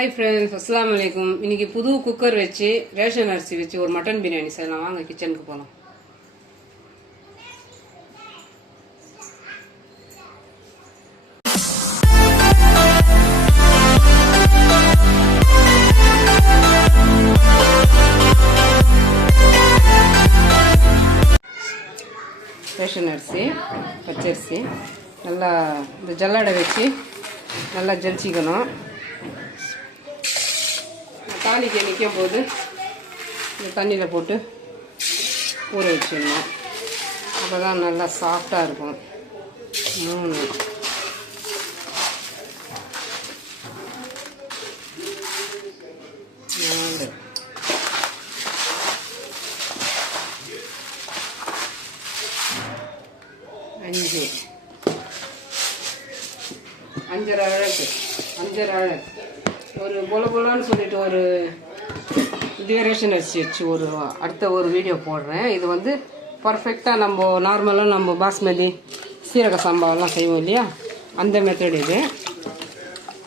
Hi friends அஸ்லாம் வலைக்கும் இன்னைக்கு புது குக்கர் வச்சு ரேஷன் அரிசி வச்சு ஒரு மட்டன் பிரியாணி செய்யலாம். வாங்க கிச்சனுக்கு போகலாம் ரேஷன் அரிசி பச்சரிசி. நல்லா இந்த ஜல்லடை வச்சு நல்லா ஜலிச்சிக்கணும் தாலிக்கு நிற்கும் போது இந்த தண்ணியில் போட்டு ஊற வச்சிடணும். அப்போ தான் நல்லா சாஃப்டாக இருக்கும். மூணு நாலு. அஞ்சு. அஞ்சரை அழகு. அஞ்சரை அழகு. பொலன்னு சொல்லிட்டு ஒரு இதுவே ரேஷன் அரிசி வச்சு ஒரு அடுத்த ஒரு வீடியோ போடுறேன். இது வந்து பர்ஃபெக்டாக நம்ம நார்மலாக நம்ம பாஸ்மதி சீரக சம்பாவெல்லாம் செய்வோம் இல்லையா? அந்த மெத்தட் இது.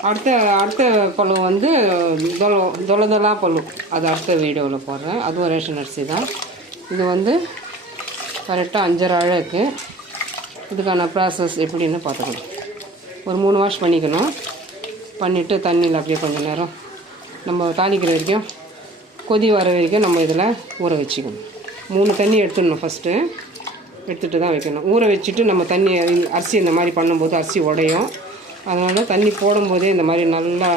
அடுத்த அடுத்த பழு வந்து தொல தொலதொலா பழு. அது அடுத்த வீடியோவில் போடுறேன். அதுவும் ரேஷன் அரிசி தான். இது வந்து கரெக்டாக அஞ்சரை அழகு. இதுக்கான ப்ராசஸ் எப்படின்னு பார்த்துக்கணும் ஒரு மூணு வாஷ் பண்ணிக்கணும். பண்ணிவிட்டு தண்ணியில் அப்படியே கொஞ்சம் நேரம் நம்ம தாளிக்கிற வரைக்கும் கொதி வர வரைக்கும் நம்ம இதில் ஊற வச்சுக்கணும். மூணு தண்ணி எடுத்துடணும் ஃபஸ்ட்டு எடுத்துகிட்டு தான் வைக்கணும். ஊற வச்சுட்டு நம்ம தண்ணி அரிசி இந்த மாதிரி பண்ணும்போது அரிசி உடையும். அதனால் தண்ணி போடும்போதே இந்த மாதிரி நல்லா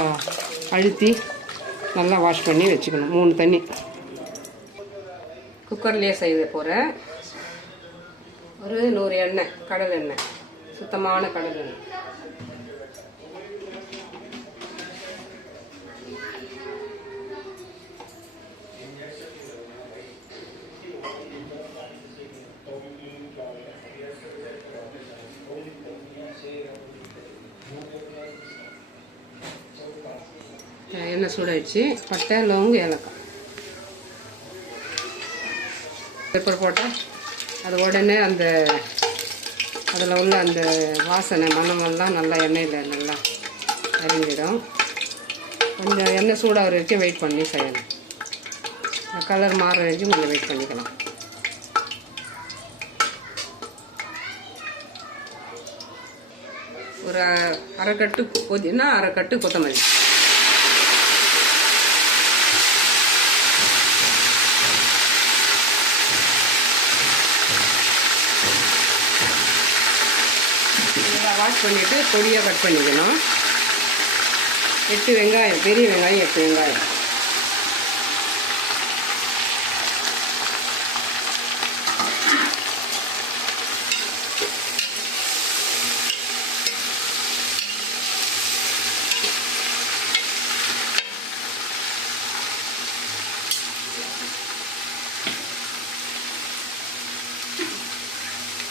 அழுத்தி நல்லா வாஷ் பண்ணி வச்சுக்கணும். மூணு தண்ணி. குக்கர்லேயே செய்ய போகிறேன் ஒரு நூறு எண்ணெய் கடல் எண்ணெய். சுத்தமான கடல் எண்ணெய். எண்ணெய் சூடாயிடுச்சு. பட்டை லவங்கு ஏலக்காய். பேப்பர் போட்டால் அது உடனே அந்த அதில் உள்ள அந்த வாசனை மணமெல்லாம் நல்லா எண்ணெயில் நல்லா அறிஞ்சிடும் கொஞ்சம் எண்ணெய் சூடாகிற வரைக்கும் வெயிட் பண்ணி செய்யணும். கலர் மாற வரைக்கும் கொஞ்சம் வெயிட் பண்ணிக்கலாம். ஒரு அரைக்கட்டு கொதினா அரைக்கட்டு கொத்தமல்லி. வாஷ் பண்ணிவிட்டு பொடியாக கட் பண்ணிக்கணும். எட்டு வெங்காயம் பெரிய வெங்காயம் எட்டு வெங்காயம்.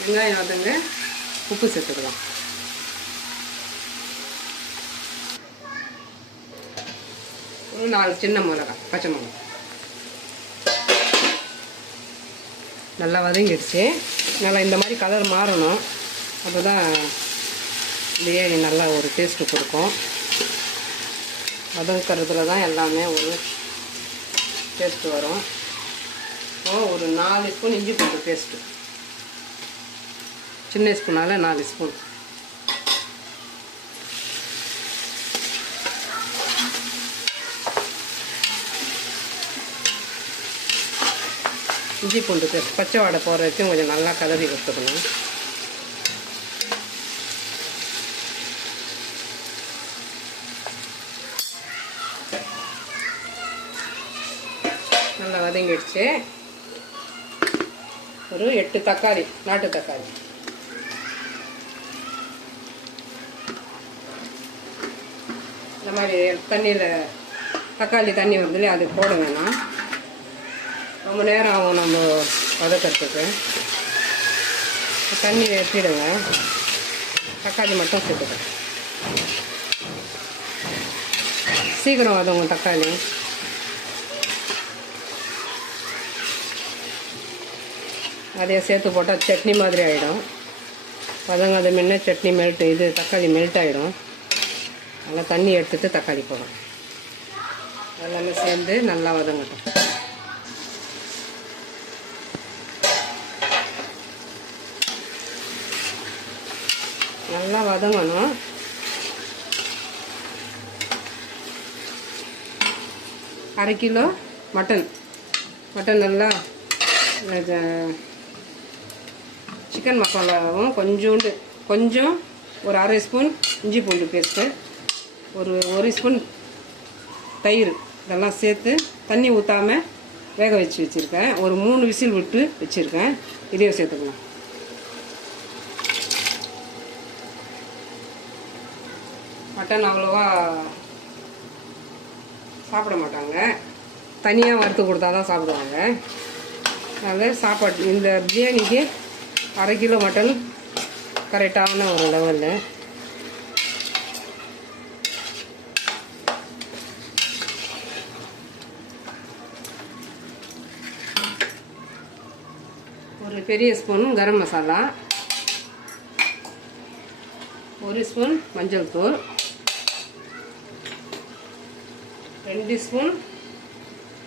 வெங்காயம் வதங்க உப்பு சேர்த்துக்கலாம். ஒரு நாலு சின்ன மிளகா பச்சை மிளகா. நல்லா வதங்கிடுச்சு. நல்லா இந்த மாதிரி கலர் மாறணும். அப்போ தான் பிரியாணி நல்லா ஒரு டேஸ்ட்டு கொடுக்கும். வதங்கிறதுல தான் எல்லாமே ஒரு டேஸ்ட்டு வரும். ஒரு நாலு ஸ்பூன் இஞ்சி பூண்டு பேஸ்ட்டு சின்ன ஸ்பூனால் நாலு ஸ்பூன் இஞ்சி பூண்டு பேஸ்ட் பச்சை வாடை போகிற வரைக்கும் கொஞ்சம் நல்லா கதவி கொடுத்துக்கணும் நல்லா வதங்கிடுச்சு. ஒரு எட்டு தக்காளி நாட்டு தக்காளி. இந்த மாதிரி தண்ணியில் தக்காளி தண்ணி வருதுலையே அது போட வேணாம். ரொம்ப நேரம் ஆகும் நம்ம வதக்கிறதுக்கு. தண்ணி எடுத்துடுங்க தக்காளி மட்டும் சேர்த்துக்கிறேன். சீக்கிரம் வதங்க தக்காளி. அதையே சேர்த்து போட்டால் சட்னி மாதிரி ஆகிடும் வதங்காத முன்ன சட்னி மெல்ட் இது தக்காளி மெல்ட் ஆகிடும் நல்லா தண்ணி எடுத்துட்டு தக்காளி போடும் எல்லாமே சேர்ந்து நல்லா வதங்கட்டும். நல்லா வதங்கணும். அரை கிலோ மட்டன். மட்டன் நல்லா சிக்கன் மசாலாவும் கொஞ்சோண்டு கொஞ்சம் ஒரு அரை ஸ்பூன் இஞ்சி பூண்டு பேஸ்ட்டு ஒரு ஒரு ஸ்பூன் தயிர் இதெல்லாம் சேர்த்து தண்ணி ஊற்றாமல் வேக வச்சு வச்சுருக்கேன். ஒரு மூணு விசில் விட்டு வச்சுருக்கேன். இதையும் சேர்த்துக்கலாம். மட்டன் அவ்வளோவா சாப்பிட மாட்டாங்க. தனியாக வறுத்து கொடுத்தா தான் சாப்பிடுவாங்க. அதனால் சாப்பாடு இந்த பிரியாணிக்கு அரை கிலோ மட்டன் கரெக்டான ஒரு லெவலில் ஒரு பெரிய ஸ்பூன் கரம் மசாலா. ஒரு ஸ்பூன் மஞ்சள் தூள். ரெண்டு ஸ்பூன்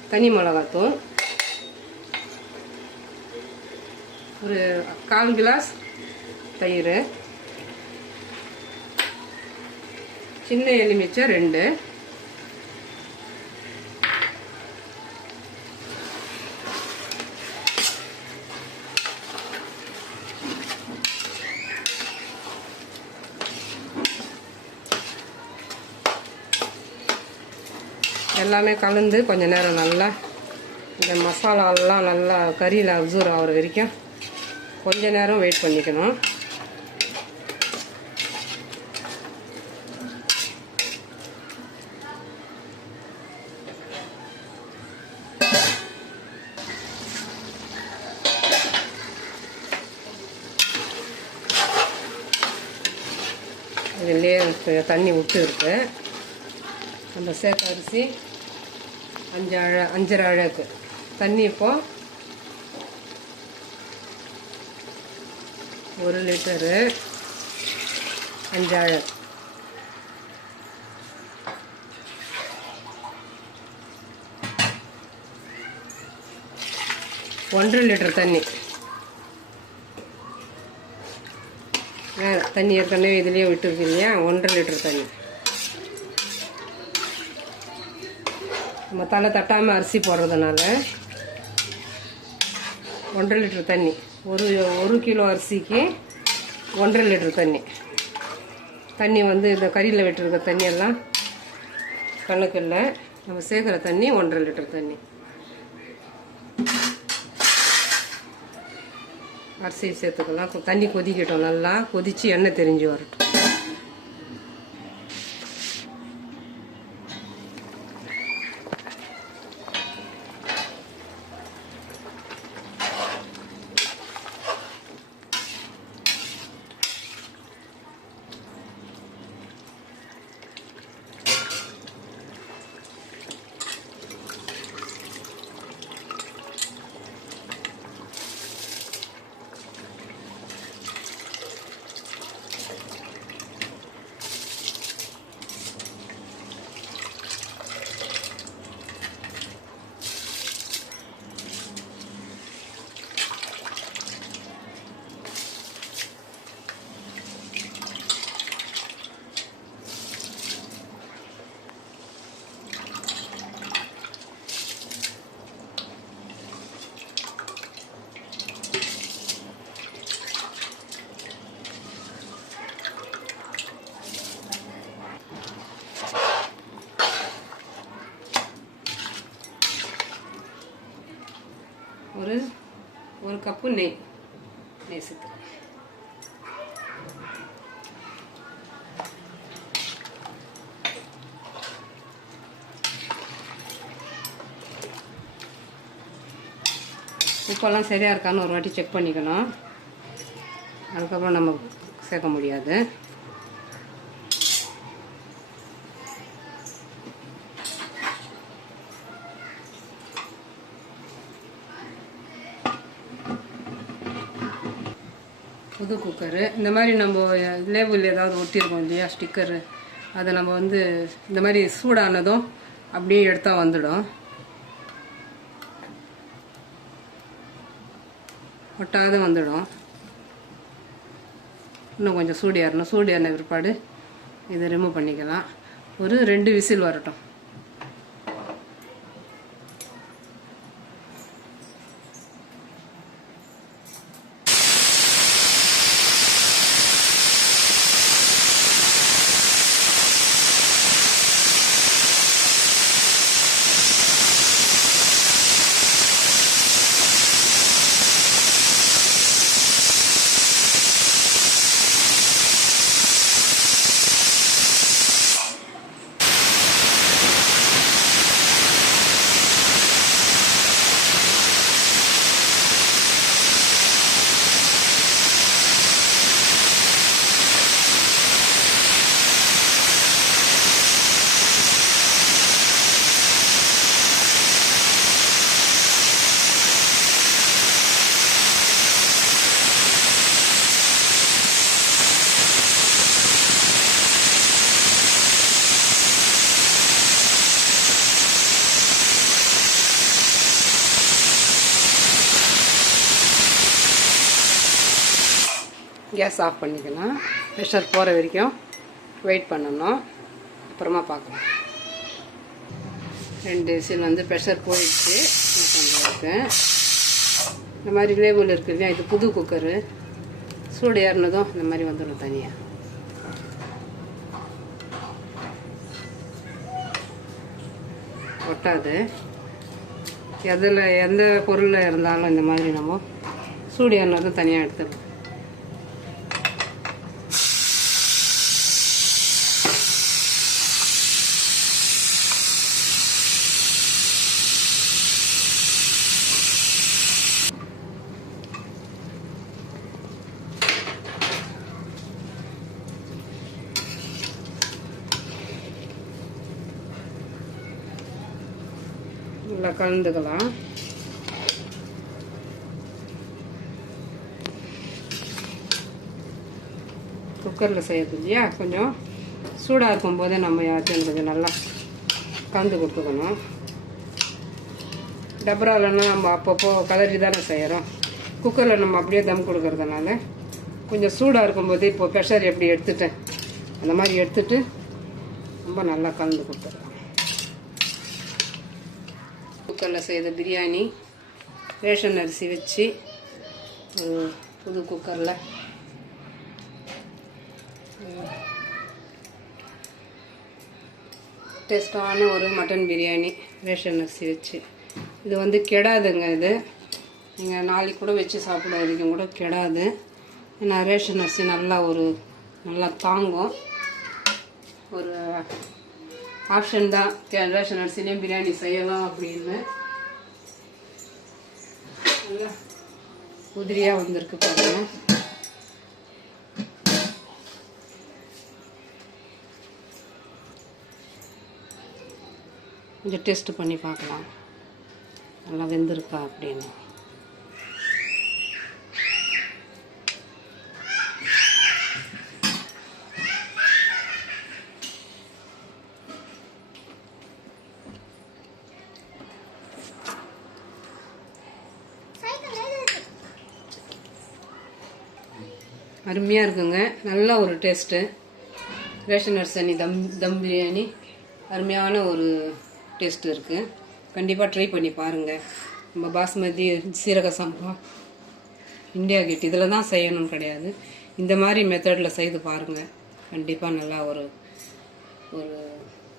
தனி மிளகாத்தூள். ஒரு கால் கிளாஸ் தயிர். சின்ன எலுமிச்சை ரெண்டு. எல்லாமே கலந்து கொஞ்சம் நேரம் நல்லா இந்த மசாலாலாம் நல்லா கறியில் அப்சூர் ஆகிற வரைக்கும் கொஞ்ச நேரம் வெயிட் பண்ணிக்கணும். இதுலேயே தண்ணி விட்டு இருக்கு. அந்த சேக்க அரிசி அஞ்சு அழ அஞ்சரை அழகு. தண்ணி இப்போ ஒரு லிட்டரு அஞ்சு அழகு ஒன்றரை லிட்டர் தண்ணி. தண்ணி ஏற்கனவே இதுலேயே விட்டுருக்கு இல்லையா? ஒன்றரை லிட்டர் தண்ணி. நம்ம தலை தட்டாமல் அரிசி போடுறதுனால ஒன்றரை லிட்டர் தண்ணி. ஒரு ஒரு கிலோ அரிசிக்கு ஒன்றரை லிட்டர் தண்ணி. தண்ணி வந்து இந்த கறியில் விட்டுருக்க தண்ணியெல்லாம் கணக்கு இல்லை. நம்ம சேர்க்குற தண்ணி ஒன்றரை லிட்டர் தண்ணி. அரிசி சேர்த்துக்கலாம். தண்ணி கொதிக்கட்டும் நல்லா. கொதித்து எண்ணெய் தெரிஞ்சு வரட்டும் ஒரு ஒரு கப்பு நெய் நெய் சேர்த்து உப்பெல்லாம் சரியாக இருக்கான்னு ஒரு வாட்டி செக் பண்ணிக்கணும். அதுக்கப்புறம் நம்ம சேர்க்க முடியாது. புது குக்கரு இந்த மாதிரி நம்ம லேபிள் ஏதாவது ஒட்டியிருக்கோம் இல்லையா ஸ்டிக்கரு அதை நம்ம வந்து இந்த மாதிரி சூடானதும் அப்படியே எடுத்தால் வந்துடும். ஒட்டாத வந்துடும். இன்னும் கொஞ்சம் சூடியாரணும் ஏறணும். பிற்பாடு இதை ரிமூவ் பண்ணிக்கலாம். ஒரு ரெண்டு விசில் வரட்டும். கேஸ் ஆஃப் பண்ணிக்கலாம். ப்ரெஷர் போகிற வரைக்கும் வெயிட் பண்ணணும். அப்புறமா பார்க்கலாம். ரெண்டு விசில் வந்து ப்ரெஷர் போயிடுச்சு. இன்னும் கொஞ்சம் இந்த மாதிரி லேபிள் இருக்கு இல்லையா? இது புது குக்கரு சூடு ஏறினதும் இந்த மாதிரி வந்துடும் தனியாக ஒட்டாது. எதில் எந்த பொருளில் இருந்தாலும் இந்த மாதிரி நம்ம சூடு ஏறினதும் தனியாக எடுத்துடலாம் நல்லா கலந்துக்கலாம். குக்கரில் செய்யறது இல்லையா? கொஞ்சம் சூடாக இருக்கும் போதே நம்ம யாருக்கும் கொஞ்சம் நல்லா கலந்து கொடுத்துக்கணும். டபராலன்னா நம்ம அப்பப்போ கலரி தானே செய்கிறோம் குக்கரில் நம்ம அப்படியே தம் கொடுக்கறதுனால கொஞ்சம் சூடாக இருக்கும்போது இப்போ ப்ரெஷர் எப்படி எடுத்துட்டேன்? அந்த மாதிரி எடுத்துட்டு ரொம்ப நல்லா கலந்து கொடுத்துருக்கோம் குக்கரில் செய்த பிரியாணி ரேஷன் அரிசி வச்சு புது குக்கரில். டேஸ்டான ஒரு மட்டன் பிரியாணி ரேஷன் அரிசி வச்சு. இது வந்து கெடாதுங்க இது. நீங்கள் நாளைக்கு கூட வச்சு சாப்பிட வரைக்கும் கூட கெடாது. ஏன்னா ரேஷன் அரிசி நல்லா ஒரு நல்லா தாங்கும். ஒரு ஆப்ஷன் தான். ரேஷன் அரிசிலையும் பிரியாணி செய்யலாம் அப்படின்னு. நல்லா உதிரியாக வந்திருக்கு பாருங்க. கொஞ்சம் டேஸ்ட்டு பண்ணி பார்க்கலாம். நல்லா வெந்திருக்கா அப்படின்னு. அருமையாக இருக்குங்க. நல்ல ஒரு டேஸ்ட்டு ரேஷன் அரிசி தம் தம் பிரியாணி. அருமையான ஒரு டேஸ்ட் இருக்குது கண்டிப்பாக ட்ரை பண்ணி பாருங்கள் நம்ம பாஸ்மதி சீரக சம்பா இந்தியா கேட் இதில் தான் செய்யணும்னு கிடையாது. இந்த மாதிரி மெத்தடில் செய்து பாருங்கள் கண்டிப்பாக நல்லா ஒரு ஒரு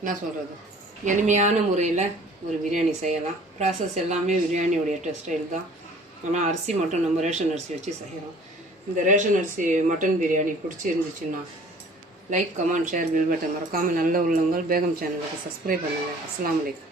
என்ன சொல்கிறது எளிமையான முறையில் ஒரு பிரியாணி செய்யலாம். ப்ராசஸ் எல்லாமே பிரியாணியோடைய டெஸ்டைல் தான். ஆனால் அரிசி மட்டும் நம்ம ரேஷன் அரிசி வச்சு செய்கிறோம் இந்த ரேஷன் அரிசி மட்டன் பிரியாணி பிடிச்சிருந்துச்சுன்னா like comment share bell button மறக்காமல் நல்ல உள்ளவங்கள் பேகம் சேனலுக்கு சப்ஸ்கிரைப் பண்ணுங்கள் அஸ்லாம் வலைக்கம்